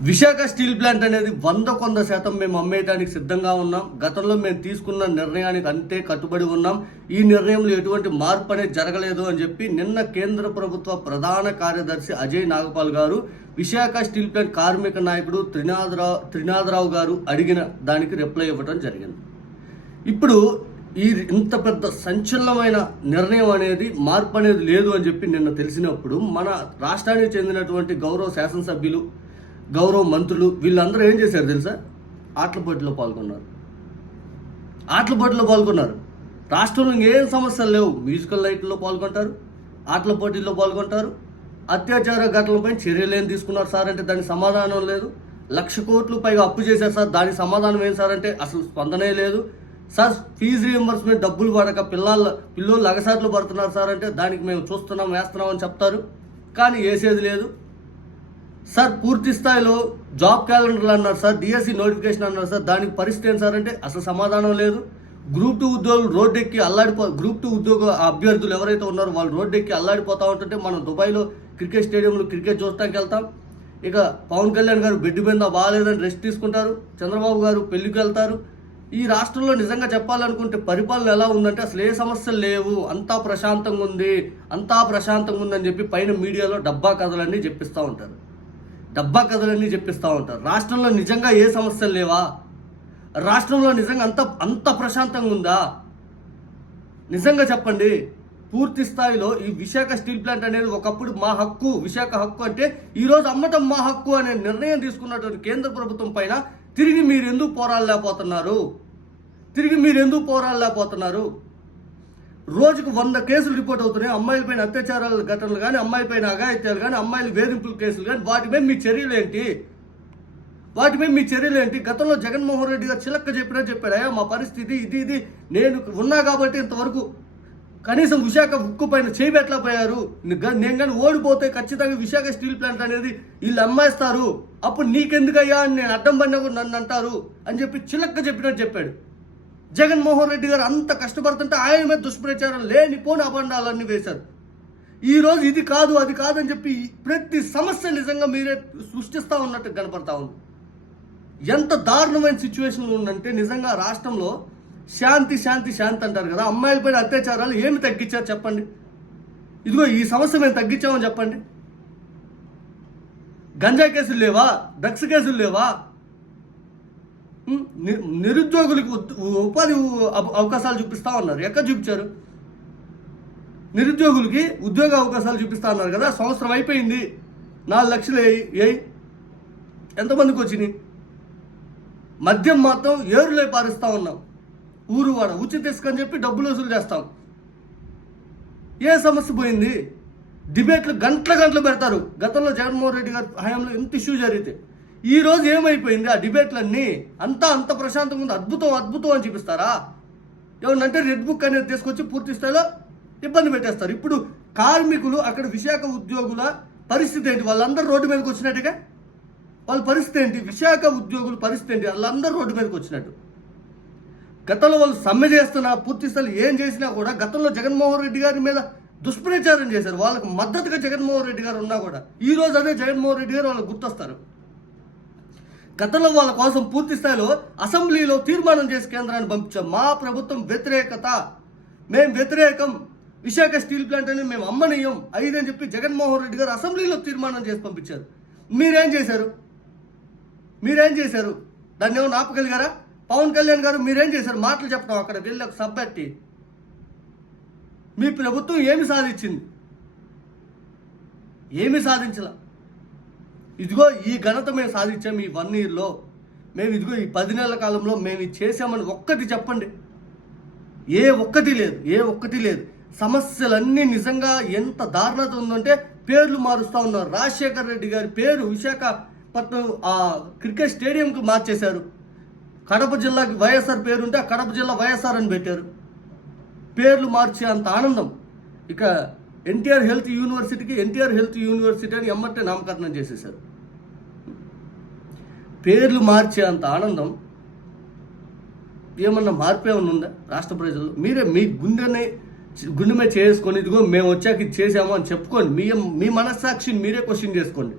Visakha steel plant అనేది వంద కొంద శాతం మేము అమ్మేయడానికి సిద్ధంగా ఉన్నాం. గతంలో మేము తీసుకున్న నిర్ణయానికి అంతే కట్టుబడి ఉన్నాం. ఈ నిర్ణయంలో ఎటువంటి మార్పు అనేది జరగలేదు అని చెప్పి నిన్న కేంద్ర ప్రభుత్వ ప్రధాన కార్యదర్శి అజయ్ నాగపాల్ గారు విశాఖ స్టీల్ ప్లాంట్ కార్మిక నాయకుడు త్రినాథరావు త్రినాథరావు గారు అడిగిన దానికి రిప్లై ఇవ్వడం జరిగింది. ఇప్పుడు ఈ ఇంత పెద్ద సంచలనమైన నిర్ణయం అనేది మార్పు అనేది లేదు అని చెప్పి నిన్న తెలిసినప్పుడు మన రాష్ట్రానికి చెందినటువంటి గౌరవ శాసనసభ్యులు గౌరవ మంత్రులు వీళ్ళందరూ ఏం చేశారు తెలుసా? ఆటల పోటీలో పాల్గొన్నారు. ఆటల పోటీలో పాల్గొన్నారు. రాష్ట్రంలో ఏం సమస్యలు లేవు. మ్యూజికల్ నైట్లో పాల్గొంటారు ఆటల పోటీల్లో పాల్గొంటారు. అత్యాచార ఘటనలపై చర్యలు ఏం తీసుకున్నారు సార్ అంటే దానికి సమాధానం లేదు. లక్ష కోట్లు పైగా అప్పు చేశారు సార్. దానికి సమాధానం ఏం సార్ అంటే అసలు స్పందనే లేదు. సార్ ఫీజు రియంబర్స్మెంట్ డబ్బులు పడక పిల్లల పిల్లలు లగసాట్లు పడుతున్నారు సార్ అంటే దానికి మేము చూస్తున్నాం వేస్తున్నాం అని చెప్తారు. కానీ వేసేది లేదు. సార్ పూర్తి స్థాయిలో జాబ్ క్యాలెండర్లు అన్నారు సార్ డిఎస్సి నోటిఫికేషన్ అన్నారు సార్ దానికి పరిస్థితి ఏంటి సార్ అంటే అసలు సమాధానం లేదు. గ్రూప్ టూ ఉద్యోగులు రోడ్డు ఎక్కి అల్లాడిపో గ్రూప్ టూ ఉద్యోగ అభ్యర్థులు ఎవరైతే ఉన్నారో వాళ్ళు రోడ్డు ఎక్కి అల్లాడిపోతా ఉంటుంటే మనం దుబాయ్లో క్రికెట్ స్టేడియంలో క్రికెట్ చూడటానికి వెళ్తాం. ఇక పవన్ కళ్యాణ్ గారు బెడ్ మీద బాగాలేదని రెస్ట్ తీసుకుంటారు. చంద్రబాబు గారు పెళ్ళికి వెళ్తారు. ఈ రాష్ట్రంలో నిజంగా చెప్పాలనుకుంటే పరిపాలన ఎలా ఉందంటే అసలు ఏ సమస్యలు లేవు. అంతా ప్రశాంతంగా ఉంది. అంతా ప్రశాంతంగా ఉందని చెప్పి పైన మీడియాలో డబ్బా కథలన్నీ చెప్పిస్తూ ఉంటారు. డబ్బా కథలన్నీ చెప్పిస్తూ ఉంటారు. రాష్ట్రంలో నిజంగా ఏ సమస్యలు లేవా? రాష్ట్రంలో నిజంగా అంత అంత ప్రశాంతంగా ఉందా? నిజంగా చెప్పండి. పూర్తి స్థాయిలో ఈ విశాఖ స్టీల్ ప్లాంట్ అనేది ఒకప్పుడు మా హక్కు విశాఖ హక్కు అంటే ఈరోజు అమ్మటం మా హక్కు అనే నిర్ణయం తీసుకున్నటువంటి కేంద్ర ప్రభుత్వం పైన తిరిగి మీరు ఎందుకు పోరాడలేకపోతున్నారు? తిరిగి మీరు ఎందుకు పోరాడలేకపోతున్నారు? రోజుకు వంద కేసులు రిపోర్ట్ అవుతున్నాయి. అమ్మాయిలపైన అత్యాచారాల ఘటనలు కానీ అమ్మాయిలపైన అఘాయిత్యాలు కానీ అమ్మాయిల వేధింపుల కేసులు కానీ వాటి మీ చర్యలు ఏంటి? వాటి మీ చర్యలు ఏంటి? గతంలో జగన్మోహన్ రెడ్డి గారు చిలక్క చెప్పినా చెప్పాడు అయ్యా మా పరిస్థితి ఇది ఇది నేను ఉన్నా కాబట్టి ఇంతవరకు కనీసం విశాఖ ఉక్కు పైన చేయబెట్టలేకపోయారు నేను కానీ ఓడిపోతే ఖచ్చితంగా విశాఖ స్టీల్ ప్లాంట్ అనేది వీళ్ళు అమ్మేస్తారు. అప్పుడు నీకెందుకయ్యా? అని నేను అడ్డం పడినా కూడా నన్ను అంటారు. అని చెప్పి చిలక్క చెప్పినట్టు చెప్పాడు. జగన్మోహన్ రెడ్డి గారు అంత కష్టపడుతుంటే ఆయన మీద దుష్ప్రచారం లేనిపోని అబండాలన్నీ వేశారు. ఈరోజు ఇది కాదు అది కాదని చెప్పి ప్రతి సమస్య నిజంగా మీరే సృష్టిస్తూ ఉన్నట్టు కనపడతా ఉంది. ఎంత దారుణమైన సిచ్యువేషన్లో ఉందంటే నిజంగా రాష్ట్రంలో శాంతి శాంతి శాంతి అంటారు కదా. అమ్మాయిలపైన అత్యాచారాలు ఏమి తగ్గించారు చెప్పండి? ఇదిగో ఈ సమస్య మేము తగ్గించామని చెప్పండి. గంజా కేసులు లేవా? డ్రగ్స్ కేసులు లేవా? నిరుద్యోగులకు ఉపాధి అవ- అవకాశాలు చూపిస్తా ఉన్నారు. ఎక్కడ చూపించారు? నిరుద్యోగులకి ఉద్యోగ అవకాశాలు చూపిస్తా ఉన్నారు కదా సంవత్సరం అయిపోయింది. నాలుగు లక్షలు ఏయి ఎంతమందికి వచ్చినాయి? మద్యం మాత్రం ఏరులే పారిస్తూ ఉన్నాం. ఊరు వాడ ఉచిత ఇసుక చెప్పి డబ్బులు వసూలు చేస్తాం. ఏ సమస్య పోయింది? డిబేట్లు గంటల గంటలు పెడతారు. గతంలో జగన్మోహన్ రెడ్డి గారి హయాంలో ఎంత ఇష్యూ జరిగితే. ఈ రోజు ఏమైపోయింది? ఆ డిబేట్లన్నీ అంతా అంత ప్రశాంతంగా ఉంది. అద్భుతం అద్భుతం అని చూపిస్తారా? ఏమన్నంటే రెడ్ బుక్ అనేది తీసుకొచ్చి పూర్తి స్థాయిలో ఇబ్బంది పెట్టేస్తారు. ఇప్పుడు కార్మికులు అక్కడ విశాఖ ఉద్యోగుల పరిస్థితి ఏంటి? వాళ్ళందరూ రోడ్డు మీదకి వచ్చినట్టుగా? వాళ్ళ పరిస్థితి ఏంటి? విశాఖ ఉద్యోగుల పరిస్థితి ఏంటి? వాళ్ళందరూ రోడ్డు మీదకి వచ్చినట్టు. గతంలో వాళ్ళు సమ్మె చేస్తున్నా పూర్తి స్థాయిలో ఏం చేసినా కూడా గతంలో జగన్మోహన్ రెడ్డి గారి మీద దుష్ప్రచారం చేశారు. వాళ్ళకి మద్దతుగా జగన్మోహన్ రెడ్డి గారు ఉన్నా కూడా ఈ రోజు అదే జగన్మోహన్ రెడ్డి గారు వాళ్ళకి గుర్తొస్తారు. గతంలో వాళ్ళ కోసం పూర్తి స్థాయిలో అసెంబ్లీలో తీర్మానం చేసి కేంద్రాన్ని పంపించాం మా ప్రభుత్వం వ్యతిరేకత. మేము వ్యతిరేకం. విశాఖ స్టీల్ ప్లాంట్ అని మేము అమ్మనీయం. ఐదని చెప్పి జగన్మోహన్ రెడ్డి గారు అసెంబ్లీలో తీర్మానం చేసి పంపించారు. మీరేం చేశారు? మీరేం చేశారు? దాన్ని ఏమో ఆపగలిగారా? పవన్ కళ్యాణ్ గారు మీరేం చేశారు? మాటలు చెప్పడం అక్కడ వెళ్ళి ఒక సబ్ మీ ప్రభుత్వం ఏమి సాధించింది? ఏమి సాధించలా? ఇదిగో ఈ ఘనత మేము సాధించాం ఈ వన్ ఇయర్లో. మేము ఇదిగో ఈ పది నెలల కాలంలో మేము ఇది చేసామని ఒక్కటి చెప్పండి. ఏ ఒక్కటి లేదు ఏ ఒక్కటి లేదు. సమస్యలన్నీ నిజంగా ఎంత దారుణత ఉందంటే పేర్లు మారుస్తూ ఉన్నారు. రాజశేఖర్ రెడ్డి గారి పేరు విశాఖపట్నం ఆ క్రికెట్ స్టేడియంకి మార్చేశారు. కడప జిల్లాకి వైఎస్ఆర్ పేరు ఉంటే ఆ కడప జిల్లా వైఎస్ఆర్ అని పెట్టారు. పేర్లు మార్చే అంత ఆనందం. ఇక ఎన్టీఆర్ హెల్త్ యూనివర్సిటీకి ఎన్టీఆర్ హెల్త్ యూనివర్సిటీ అని ఎమ్మటే నామకరణం చేసేశారు. పేర్లు మార్చే అంత ఆనందం ఏమన్నా మార్పు ఏమన్నా ఉందా రాష్ట్ర ప్రజలు మీరే మీ గుండెనే గుండె మీద చేసుకొని ఇదిగో మేము వచ్చాక ఇది చేసాము అని చెప్పుకోండి. మీ మీ మనస్సాక్షిని మీరే క్వశ్చన్ చేసుకోండి.